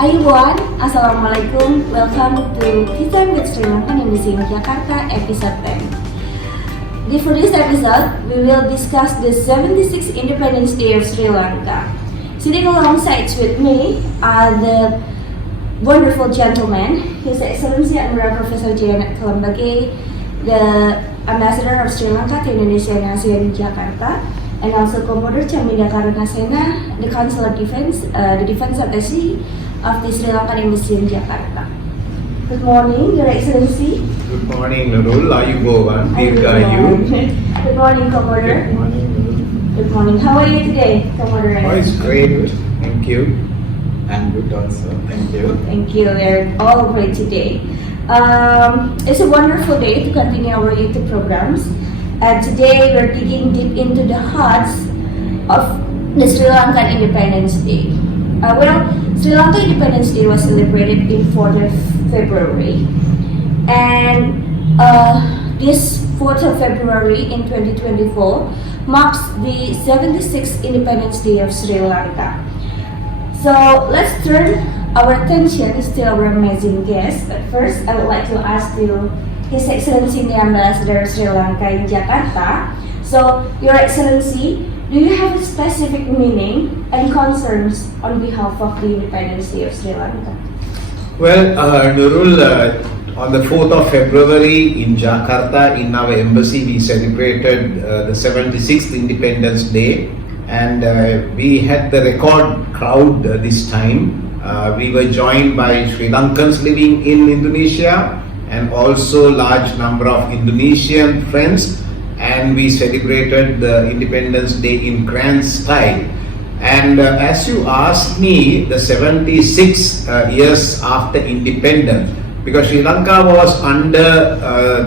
Ayuan, Assalamualaikum. Welcome to Tea Time with Sri Lanka in Museum Jakarta, episode 10. For this episode, we will discuss the 76th Independence Day of Sri Lanka. Sitting alongside with me are the wonderful gentlemen, His Excellency Admiral Professor Janet Kalambage, the Ambassador of Sri Lanka to Indonesia and ASEAN in Jakarta, and also Commodore Chamida Karunasena, the Council of Defense, the Defense Attaché of the Sri Lankan Embassy in Jakarta. Good morning, Your Excellency. Good morning, Nurul. Ayubowan. Dirgayu. Good morning, Commodore. Good morning, Nurul. Good morning. How are you today, Commodore? Oh, it's great. Thank you. I'm good also. Thank you. Thank you. We're all great today. It's a wonderful day to continue our YouTube programs. And today we're digging deep into the hearts of the Sri Lankan Independence Day. Sri Lanka Independence Day was celebrated in 4th of February. And this 4th of February in 2024 marks the 76th Independence Day of Sri Lanka. So let's turn our attention to our amazing guest. But first, I would like to ask you, His Excellency the Ambassador of Sri Lanka in Jakarta. So, Your Excellency, do you have a specific meaning and concerns on behalf of the Independence Day of Sri Lanka? Well, Nurul, on the 4th of February in Jakarta, in our embassy, we celebrated the 76th Independence Day, and we had the record crowd this time. We were joined by Sri Lankans living in Indonesia and also large number of Indonesian friends, and we celebrated the Independence Day in grand style. And as you asked me, the 76 years after independence, because Sri Lanka was under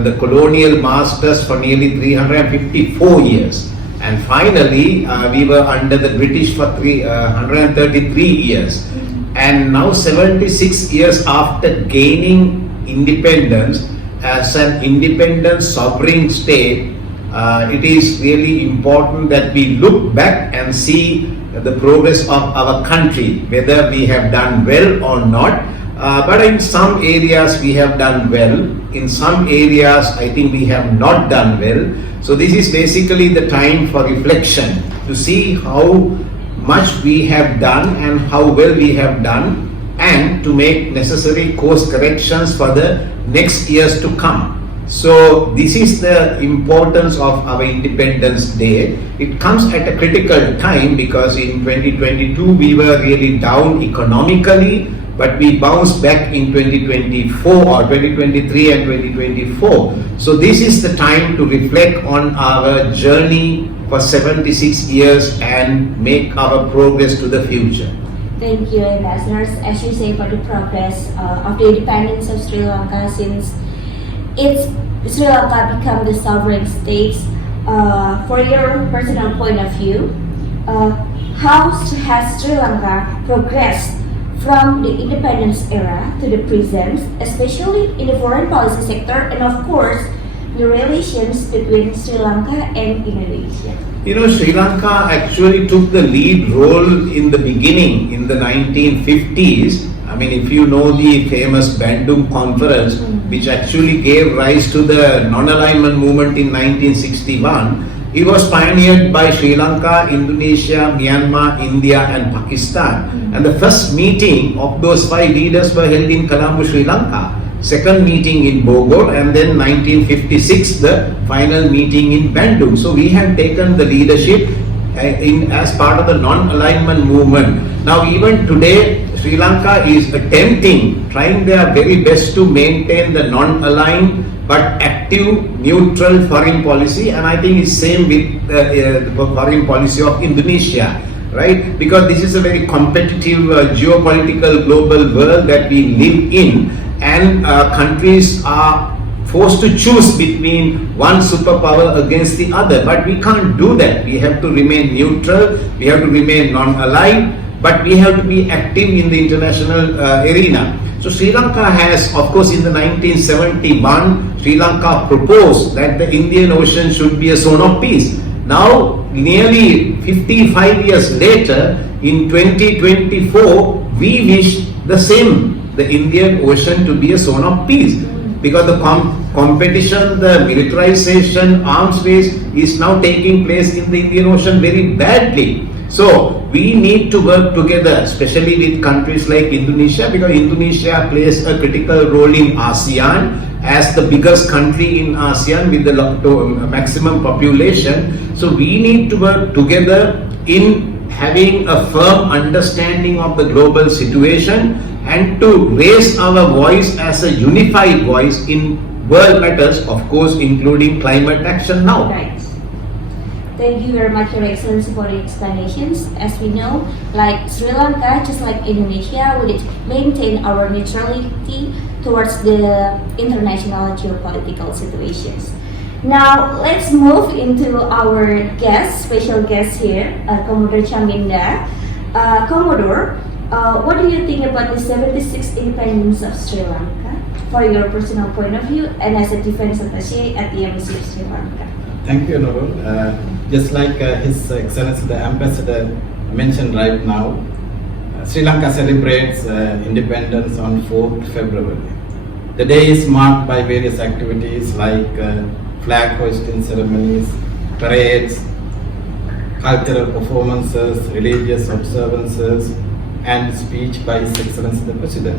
the colonial masters for nearly 354 years, and finally we were under the British for 133 years, and now 76 years after gaining independence as an independent sovereign state, it is really important that we look back and see the progress of our country, whether we have done well or not. But in some areas we have done well, in some areas I think we have not done well. So this is basically the time for reflection, to see how much we have done and how well we have done, and to make necessary course corrections for the next years to come. So this is the importance of our Independence Day. It comes at a critical time because in 2022 we were really down economically, but we bounced back in 2024 or 2023 and 2024. So this is the time to reflect on our journey for 76 years and make our progress to the future. Thank you, Ambassadors. As you say, for the progress of the independence of Sri Lanka since Sri Lanka become the sovereign state. For your personal point of view, how has Sri Lanka progressed from the independence era to the present, especially in the foreign policy sector, and of course, the relations between Sri Lanka and Indonesia? You know, Sri Lanka actually took the lead role in the beginning, in the 1950s. I mean, if you know the famous Bandung Conference, which actually gave rise to the non-alignment movement in 1961, it was pioneered by Sri Lanka, Indonesia, Myanmar, India and Pakistan. And the first meeting of those five leaders were held in Colombo, Sri Lanka. Second meeting in Bogor, and then 1956 the final meeting in Bandung. So we have taken the leadership as part of the non-alignment movement. Now even today Sri Lanka is trying their very best to maintain the non-aligned but active neutral foreign policy, and I think it's same with the foreign policy of Indonesia, right? Because this is a very competitive geopolitical global world that we live in, and countries are forced to choose between one superpower against the other, but we can't do that. We have to remain neutral, we have to remain non-aligned, but we have to be active in the international arena. So Sri Lanka has, of course, in the 1971, Sri Lanka proposed that the Indian Ocean should be a zone of peace. Now, nearly 55 years later, in 2024, we wish the same, the Indian Ocean to be a zone of peace. Because the competition, the militarization, arms race is now taking place in the Indian Ocean very badly. So we need to work together, especially with countries like Indonesia, because Indonesia plays a critical role in ASEAN as the biggest country in ASEAN with the maximum population. So we need to work together in having a firm understanding of the global situation and to raise our voice as a unified voice in world matters, of course, including climate action now. Right. Thank you very much, Your Excellency, for the explanations. As we know, like Sri Lanka, just like Indonesia, we need to maintain our neutrality towards the international geopolitical situations. Now, let's move into our guest, special guest here, Commodore Chaminda. Commodore, what do you think about the 76th independence of Sri Lanka, for your personal point of view and as a defense attaché at the Embassy of Sri Lanka? Thank you, Nurul. Just like His Excellency the Ambassador mentioned right now, Sri Lanka celebrates independence on 4th February. The day is marked by various activities like flag hoisting ceremonies, parades, cultural performances, religious observances, and speech by His Excellency the President.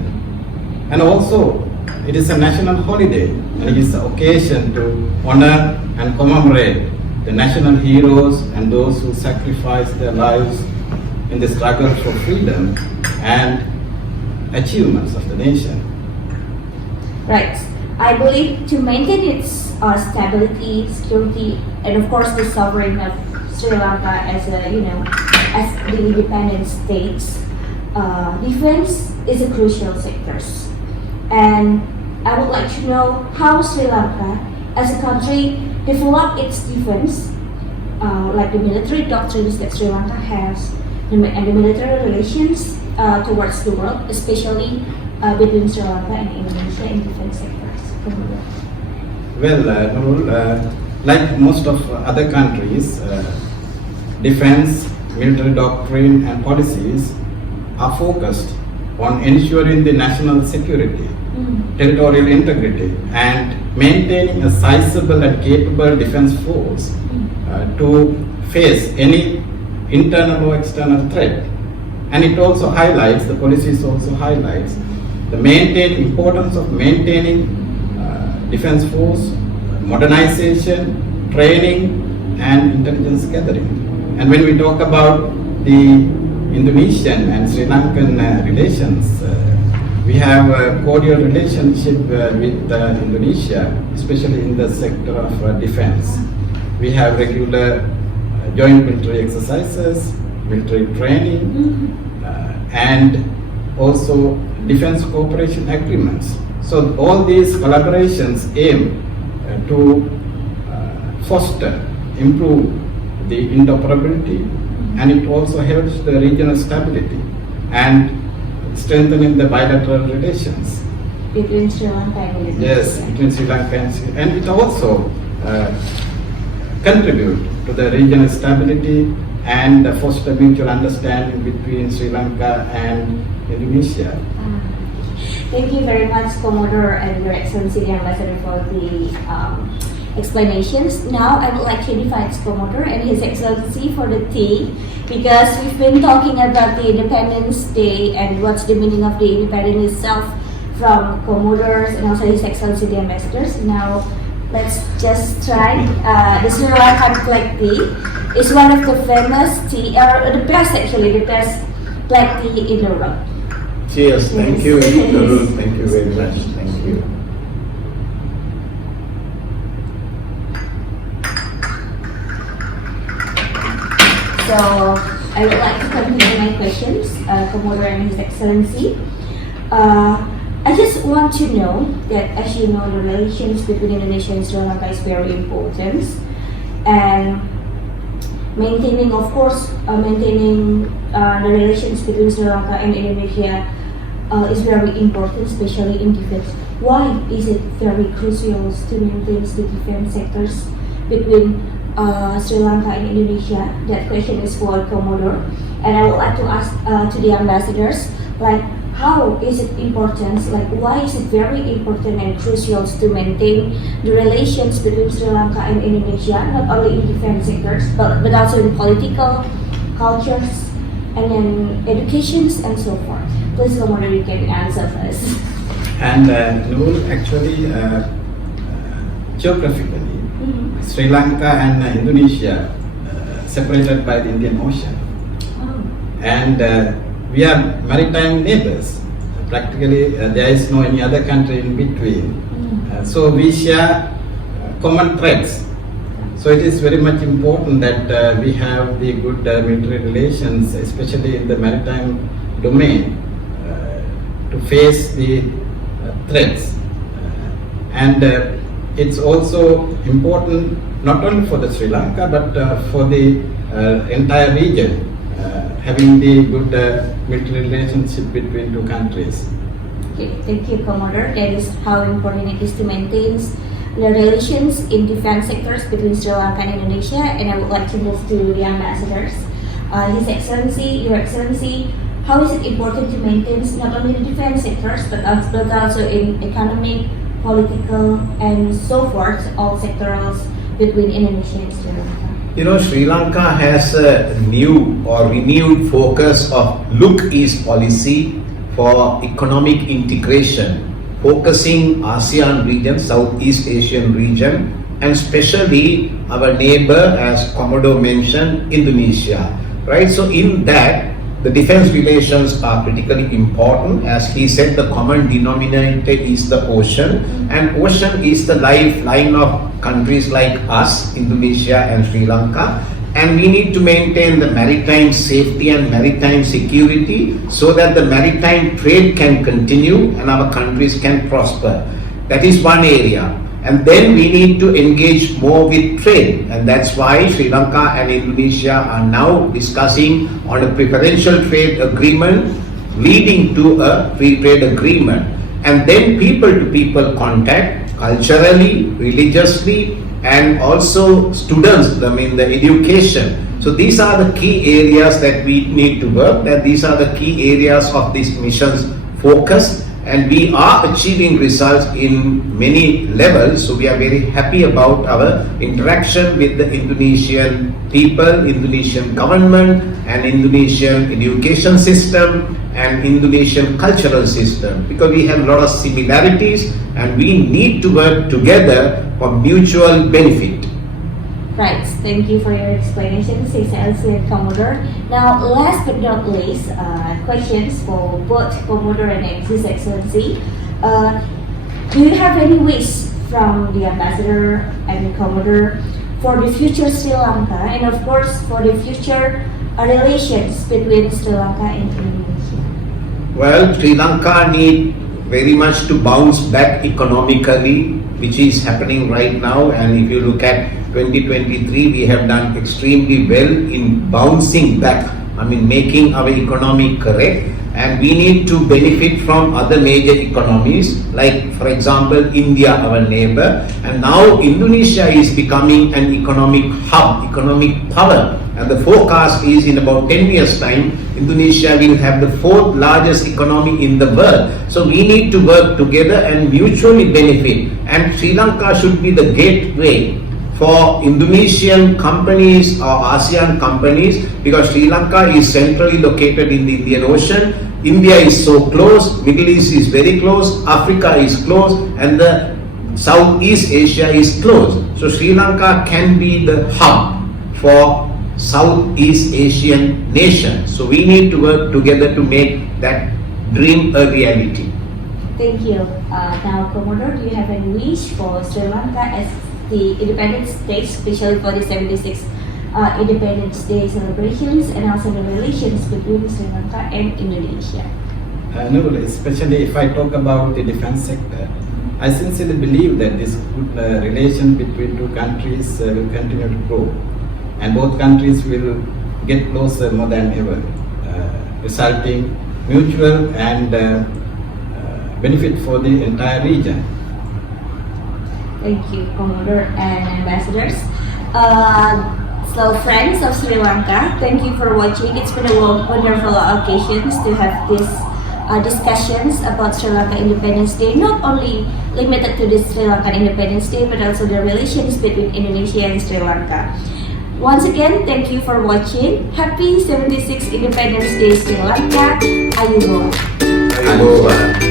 And also, it is a national holiday, and it is an occasion to honor and commemorate the national heroes and those who sacrificed their lives in the struggle for freedom and achievements of the nation. Right. I believe to maintain its stability, security, and of course the sovereignty of Sri Lanka as a, as the independent states, defense is a crucial sector. And I would like to know how Sri Lanka, as a country, develop its defense, like the military doctrines that Sri Lanka has, and the military relations towards the world, especially between Sri Lanka and Indonesia in defense sectors. Well, Nurul, like most of other countries, defense, military doctrine and policies are focused on ensuring the national security, territorial integrity, and maintaining a sizable and capable defense force to face any internal or external threat. And it also highlights, the policies also highlights the importance of maintaining defense force, modernization, training, and intelligence gathering. And when we talk about the Indonesian and Sri Lankan relations, we have a cordial relationship with Indonesia, especially in the sector of defense. We have regular joint military exercises, military training, and also defense cooperation agreements. So all these collaborations aim to foster, improve the interoperability, and it also helps the regional stability and strengthening the bilateral relations between Sri Lanka and Indonesia. Yes, between Sri Lanka and it also contribute to the regional stability and foster mutual understanding between Sri Lanka and Indonesia. Thank you very much, Commodore and Your Excellency the Ambassador, for the explanations. Now I would like to invite Commodore and His Excellency for the tea, because we've been talking about the Independence Day and what's the meaning of the independence itself from Commodores and also His Excellency the Ambassadors. Now let's just try the Sri Lankan black tea. It's one of the famous tea, or the best actually, the best black tea in the world. Cheers. Thank you, Nurul. Thank you very much. Thank you. So I would like to continue my questions, Commodore and His Excellency. I just want to know that, as you know, the relations between Indonesia and Sri Lanka is very important, and maintaining, of course, the relations between Sri Lanka and Indonesia is very important, especially in defense. Why is it very crucial to maintain the defense sectors between Sri Lanka and Indonesia? That question is for Commodore. And I would like to ask to the ambassadors, like, how is it important, like why is it very important and crucial to maintain the relations between Sri Lanka and Indonesia, not only in defense sectors, but also in political, cultures, and then educations and so forth? Please, Commodore, you can answer first. And Nurul, actually, geographically, Sri Lanka and Indonesia separated by the Indian Ocean. And we are maritime neighbors. Practically, there is no any other country in between. So we share common threats. So it is very much important that we have the good military relations, especially in the maritime domain, to face the threats. And it's also important not only for the Sri Lanka but for the entire region. Having the good military relationship between two countries. Okay, thank you, Commodore. That is how important it is to maintain the relations in defense sectors between Sri Lanka and Indonesia. And I would like to move to the ambassadors. His Excellency, Your Excellency, how is it important to maintain not only the defense sectors but also in economic, political, and so forth, all sectorals between Indonesia and Sri Lanka? You know, Sri Lanka has a new or renewed focus of Look East policy for economic integration, focusing ASEAN region, Southeast Asian region, and especially our neighbor, as Commodore mentioned, Indonesia. Right? So in that, the defense relations are critically important. As he said, the common denominator is the ocean, and ocean is the lifeline of countries like us, Indonesia and Sri Lanka, and we need to maintain the maritime safety and maritime security so that the maritime trade can continue and our countries can prosper. That is one area. And then we need to engage more with trade, and that's why Sri Lanka and Indonesia are now discussing on a preferential trade agreement leading to a free trade agreement. And then people to people contact, culturally, religiously, and also students, I mean the education. So these are the key areas that we need to work, and these are the key areas of this mission's focus. And we are achieving results in many levels. So we are very happy about our interaction with the Indonesian people, Indonesian government, and Indonesian education system and Indonesian cultural system, because we have a lot of similarities and we need to work together for mutual benefit. Right, thank you for your explanation, His Excellency and Commodore. Now, last but not least, questions for both Commodore and His Excellency. Do you have any wish from the Ambassador and the Commodore for the future Sri Lanka, and of course for the future relations between Sri Lanka and Indonesia? Well, Sri Lanka need very much to bounce back economically, which is happening right now. And if you look at 2023, we have done extremely well in bouncing back, making our economy correct. And we need to benefit from other major economies, like for example India, our neighbor, and now Indonesia is becoming an economic hub, economic power, and the forecast is in about 10 years time Indonesia will have the 4th largest economy in the world. So we need to work together and mutually benefit, and Sri Lanka should be the gateway for Indonesian companies or ASEAN companies, because Sri Lanka is centrally located in the Indian Ocean. India is so close, Middle East is very close, Africa is close, and the Southeast Asia is close. So Sri Lanka can be the hub for Southeast Asian nations. So we need to work together to make that dream a reality. Thank you. Now, Commodore, do you have any wish for Sri Lanka as the independent state, especially for the 76th Independence Day celebrations, and also the relations between Sri Lanka and Indonesia? No, especially if I talk about the defense sector, I sincerely believe that this good relation between two countries will continue to grow, and both countries will get closer more than ever, resulting mutual and benefit for the entire region. Thank you, Commodore and Ambassadors. So friends of Sri Lanka, thank you for watching. It's been a wonderful occasion to have this discussions about Sri Lanka Independence Day, not only limited to the Sri Lankan Independence Day, but also the relations between Indonesia and Sri Lanka. Once again, thank you for watching. Happy 76th Independence Day Sri Lanka. Ayubowa. Ayubowa.